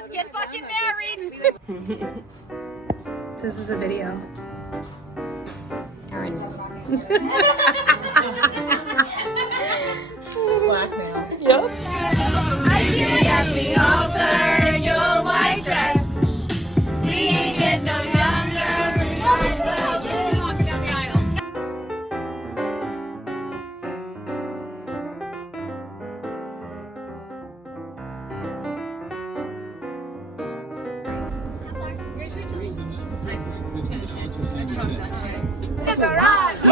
Let's get fucking married. This is a video. Aaron. Blackmail. Yep. I see it at the altar, your white dress. We ain't get no younger. Walking down the aisle. The garage.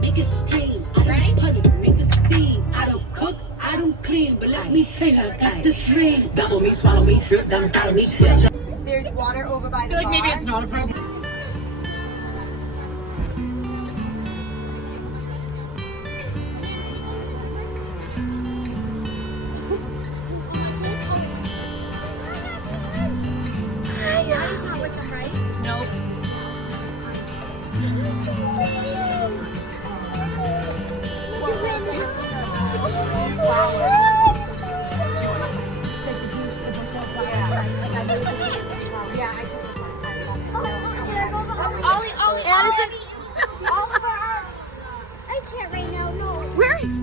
Make it stream. Ready? Make a scene. I don't cook, I don't clean, but let me tell you, I got this ring. Gobble me, swallow me, drip down inside of me. There's water over by the I feel like maybe it's not a problem. Nope. Addison. I can't right now, no. Where is?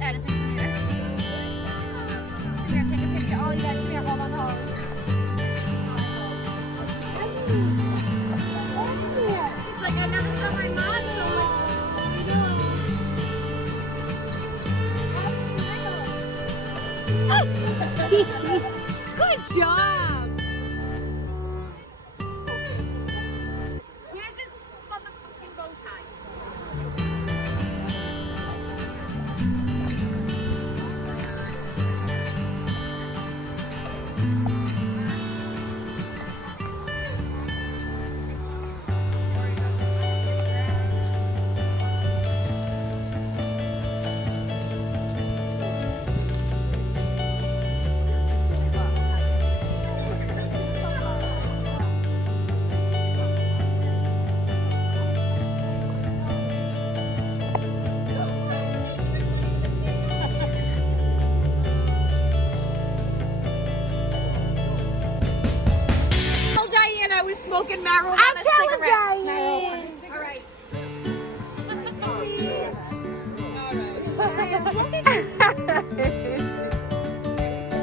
Addison, come here. Come here, take a picture. Oh, you guys, come here. Hold on. She's like, I never saw my mom Good job. Here's this motherfucking bow tie. Tell Diane I was smoking marijuana cigarettes. All right.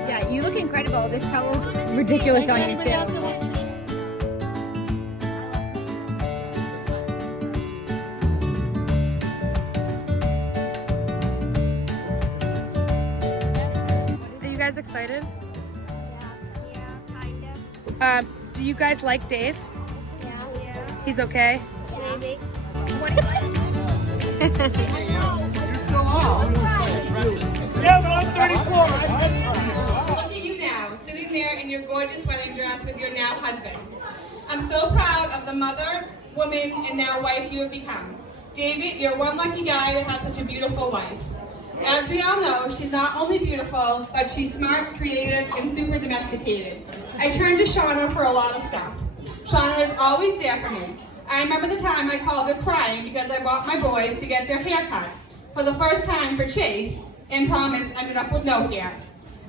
Yeah, you look incredible. This color looks ridiculous on you too. Are you guys excited? Yeah, kind of. Do you guys like Dave? Yeah. He's okay. Maybe. Look at you now, sitting there in your gorgeous wedding dress with your now husband. I'm so proud of the mother, woman, and now wife you have become. David, you're one lucky guy to have such a beautiful wife. As we all know, she's not only beautiful, but she's smart, creative, and super domesticated. I turn to Shaunna for a lot of stuff. Shaunna is always there for me. I remember the time I called her crying because I brought my boys to get their hair cut for the first time for Chase, and Thomas ended up with no hair.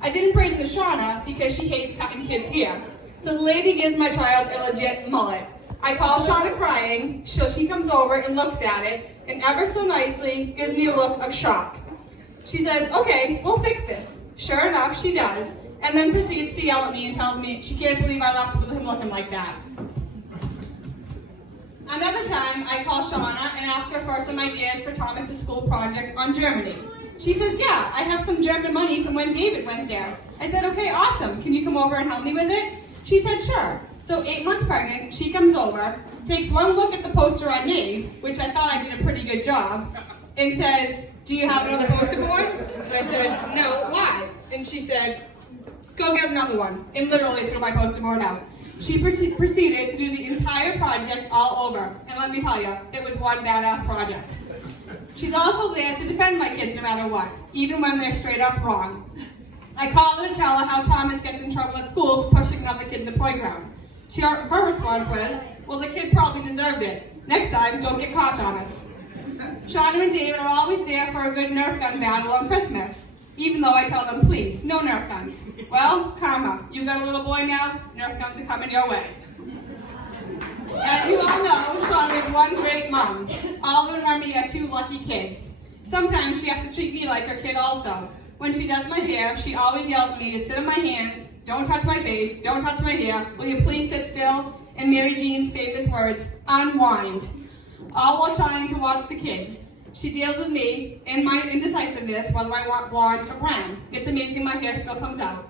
I didn't bring them to Shaunna because she hates cutting kids' hair. So the lady gives my child a legit mullet. I call Shaunna crying, so she comes over and looks at it, and ever so nicely gives me a look of shock. She says, okay, we'll fix this. Sure enough, she does, and then proceeds to yell at me and tells me she can't believe I left with him looking like that. Another time, I call Shaunna and ask her for some ideas for Thomas's school project on Germany. She says, yeah, I have some German money from when David went there. I said, okay, awesome. Can you come over and help me with it? She said, sure. So 8 months pregnant, she comes over, takes one look at the poster I made, which I thought I did a pretty good job, and says, do you have another poster board? And I said, no, why? And she said, go get another one, and literally threw my poster board out. She proceeded to do the entire project all over, and let me tell you, it was one badass project. She's also there to defend my kids no matter what, even when they're straight up wrong. I call her to tell her how Thomas gets in trouble at school for pushing another kid in the playground. Her response was, well, the kid probably deserved it. Next time, don't get caught, Thomas. Shaunna and David are always there for a good Nerf gun battle on Christmas. Even though I tell them, please, no Nerf guns. Well, karma, you got a little boy now, Nerf guns are coming your way. As you all know, Shaunna is one great mom. Oliver and Remy are two lucky kids. Sometimes she has to treat me like her kid also. When she does my hair, she always yells at me to sit on my hands, don't touch my face, don't touch my hair, will you please sit still? And Mary Jean's famous words, unwind. All while trying to watch the kids. She deals with me and my indecisiveness whether I want blonde or brown. It's amazing my hair still comes out.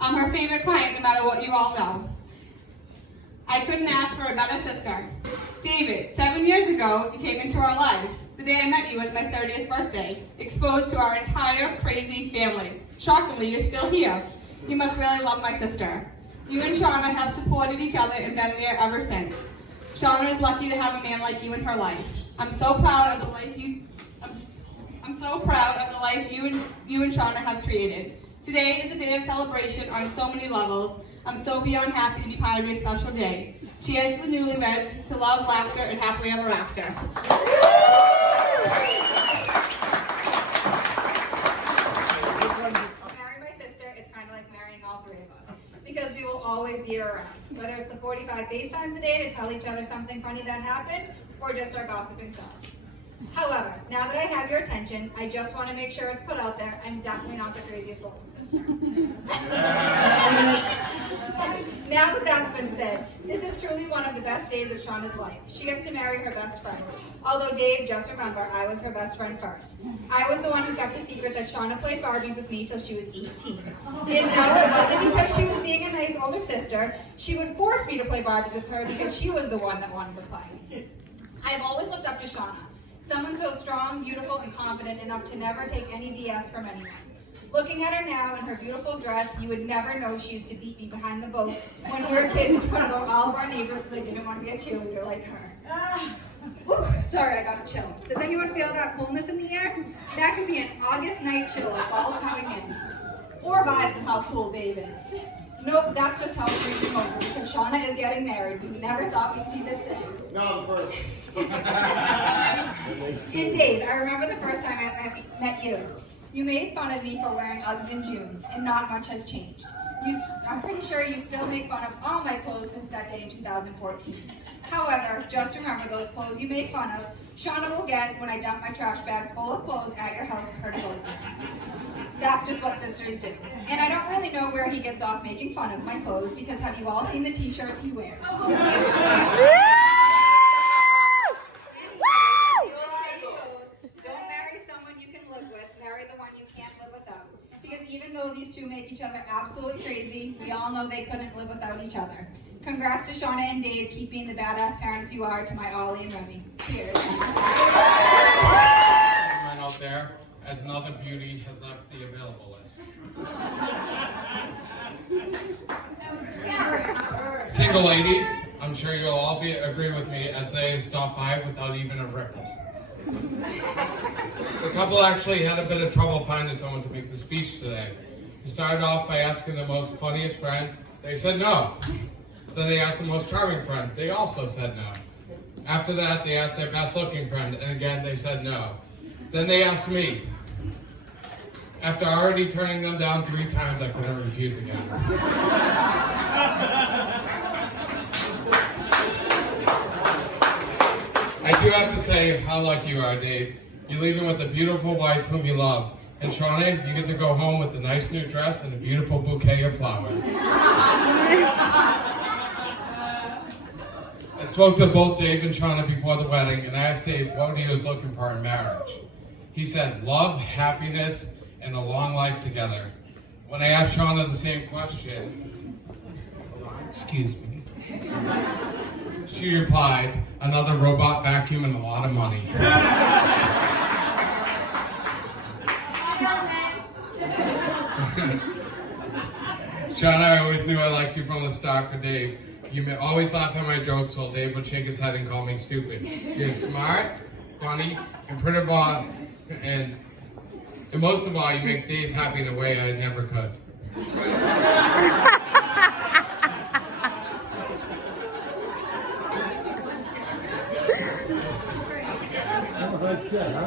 I'm her favorite client no matter what you all know. I couldn't ask for a better sister. David, 7 years ago, you came into our lives. The day I met you was my 30th birthday, exposed to our entire crazy family. Shockingly, you're still here. You must really love my sister. You and Shaunna have supported each other and been there ever since. Shaunna is lucky to have a man like you in her life. I'm so proud of the life you and Shaunna have created. Today is a day of celebration on so many levels. I'm so beyond happy to be part of your special day. Cheers to the newlyweds, to love, laughter, and happily ever after. Marrying my sister, it's kind of like marrying all three of us. Because we will always be around. Whether it's the 45 FaceTimes a day to tell each other something funny that happened, or just our gossiping selves. However, now that I have your attention, I just want to make sure it's put out there, I'm definitely not the craziest Wilson sister. Now that that's been said, this is truly one of the best days of Shaunna's life. She gets to marry her best friend. Although Dave, just remember, I was her best friend first. I was the one who kept the secret that Shaunna played Barbies with me till she was 18. And no, it wasn't because she was being a nice older sister. She would force me to play Barbies with her because she was the one that wanted to play. I have always looked up to Shaunna. Someone so strong, beautiful, and confident enough to never take any BS from anyone. Looking at her now in her beautiful dress, you would never know she used to beat me behind the boat when we were kids in front of all of our neighbors because I didn't want to be a cheerleader like her. Ooh, sorry, I got a chill. Does anyone feel that coolness in the air? That could be an August night chill of fall coming in. Or vibes of how cool Dave is. Nope, that's just how crazy over because Shaunna is getting married. We never thought we'd see this day. No, the first. And Dave, I remember the first time I met you. You made fun of me for wearing Uggs in June, and not much has changed. I'm pretty sure you still make fun of all my clothes since that day in 2014. However, just remember those clothes you make fun of, Shaunna will get when I dump my trash bags full of clothes at your house for her to go with them. That's just what sisters do. And I don't really know where he gets off making fun of my clothes because have you all seen the t-shirts he wears? Even though these two make each other absolutely crazy, we all know they couldn't live without each other. Congrats to Shaunna and Dave, keep being the badass parents you are to my Ollie and Remy. Cheers. Right out there, as another beauty has left the available list. Single ladies, I'm sure you'll all agree with me as they stop by without even a ripple. The couple actually had a bit of trouble finding someone to make the speech today. He started off by asking the most funniest friend. They said no. Then they asked the most charming friend. They also said no. After that, they asked their best looking friend, and again, they said no. Then they asked me. After already turning them down 3 times, I couldn't refuse again. I do have to say how lucky you are, Dave. You're leaving with a beautiful wife whom you love. And Shaunna, you get to go home with a nice new dress and a beautiful bouquet of flowers. I spoke to both Dave and Shaunna before the wedding, and I asked Dave what he was looking for in marriage. He said love, happiness, and a long life together. When I asked Shaunna the same question, excuse me, she replied, another robot vacuum and a lot of money. Shaunna, I always knew I liked you from the start, but Dave, you always laugh at my jokes while Dave would shake his head and call me stupid. You're smart, funny, and pretty boss, and most of all, you make Dave happy in a way I never could.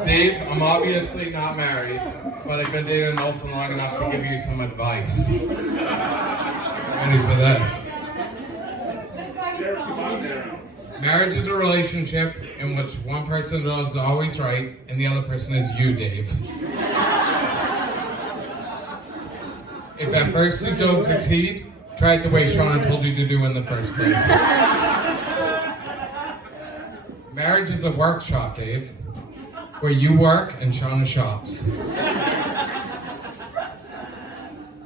Dave, I'm obviously not married, but I've been dating Nelson long enough to give you some advice. Ready for this? Marriage is a relationship in which one person is always right and the other person is you, Dave. If at first you don't succeed, try it the way Shaunna told you to do in the first place. Marriage is a workshop, Dave, where you work and Shaunna shops.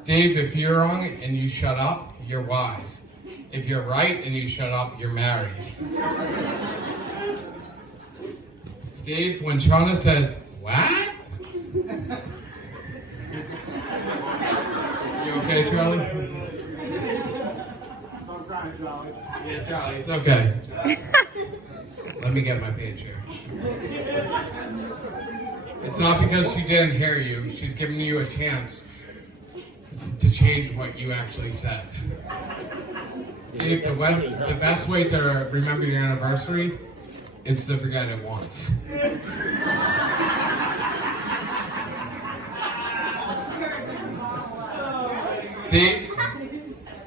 Dave, if you're wrong and you shut up, you're wise. If you're right and you shut up, you're married. Dave, when Shaunna says, "What?" You okay, Charlie? Don't cry, Charlie. Yeah, Charlie, it's okay. Let me get my page here. It's not because she didn't hear you. She's giving you a chance to change what you actually said. Dave, the best way to remember your anniversary is to forget it once. Dave,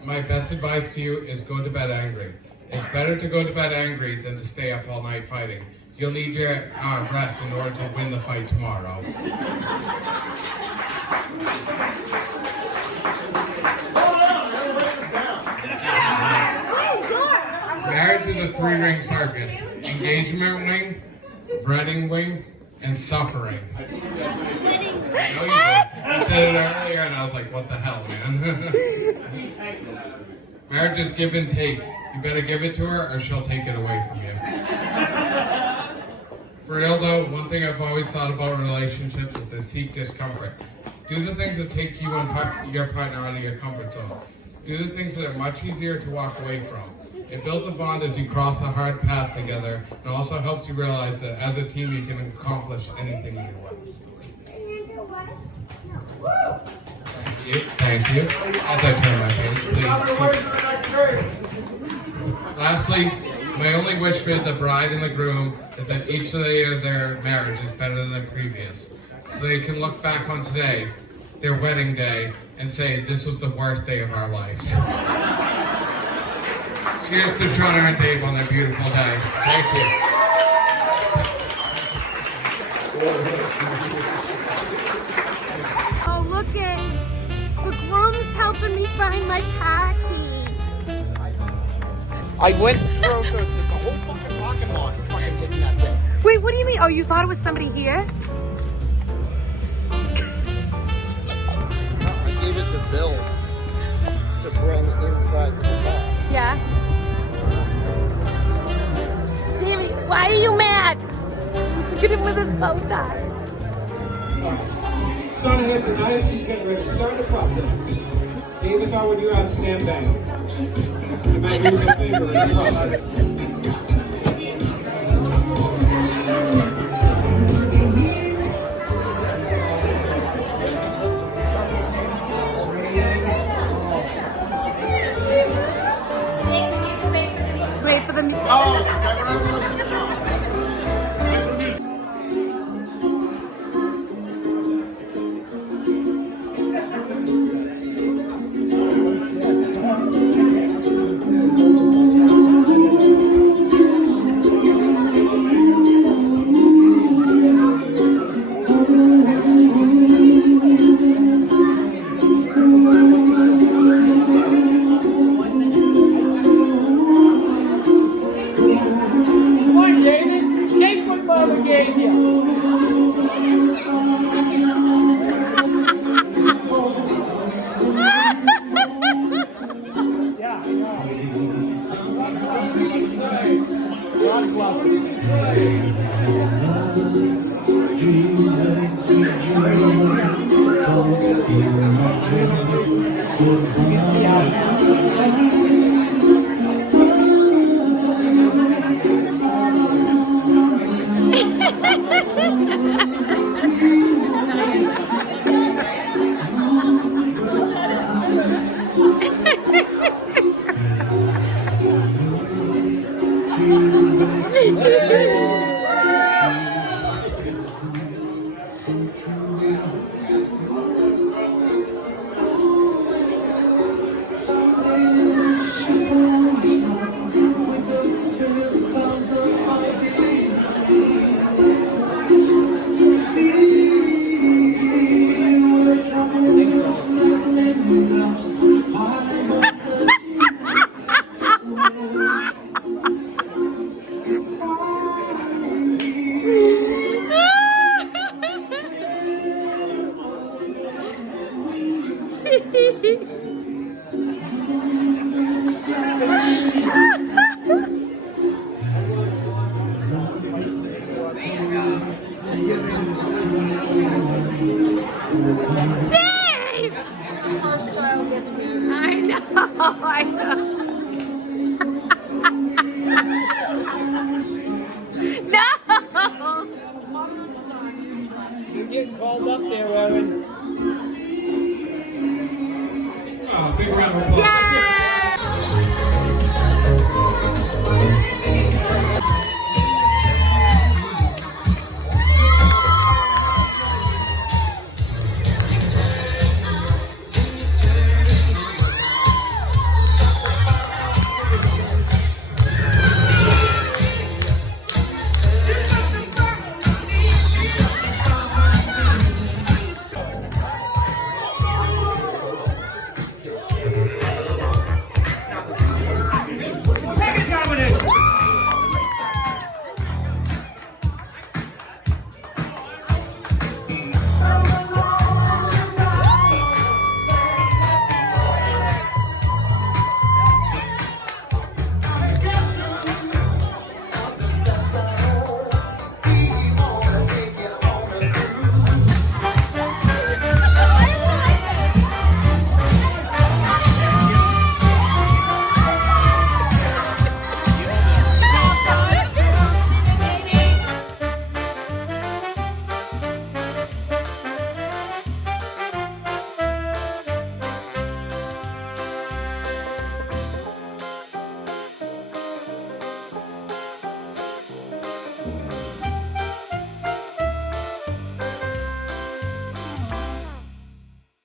my best advice to you is go to bed angry. It's better to go to bed angry than to stay up all night fighting. You'll need your rest in order to win the fight tomorrow. Marriage is a 3-ring circus. Engagement ring, wedding wing, and suffering. I know you did. You said it earlier and I was like, what the hell, man? Marriage is give and take. You better give it to her or she'll take it away from you. For real though, one thing I've always thought about relationships is to seek discomfort. Do the things that take you and your partner out of your comfort zone. Do the things that are much easier to walk away from. It builds a bond as you cross a hard path together, and also helps you realize that as a team you can accomplish anything you want. Thank you. As I turn my page, please. Lastly, my only wish for the bride and the groom is that each day of their marriage is better than the previous. So they can look back on today, their wedding day, and say, this was the worst day of our lives. Cheers to Shaunna and Dave on their beautiful day. Thank you. Oh, look at the groom's helping me find my car key. I went through the whole fucking parking lot fucking getting that thing. Wait, what do you mean? Oh, you thought it was somebody here? I gave it to Bill to bring inside the car. Yeah. Davey, why are you mad? Look at him with his bow tie. Shaunna has a knife. She's getting ready to start the process. Dave, if I were you, I'd stand back. You might lose a finger in the process. Wait for the music. Oh, is that what I'm listening to? I know. No! You're getting called up there, Evan. Oh, big round of applause.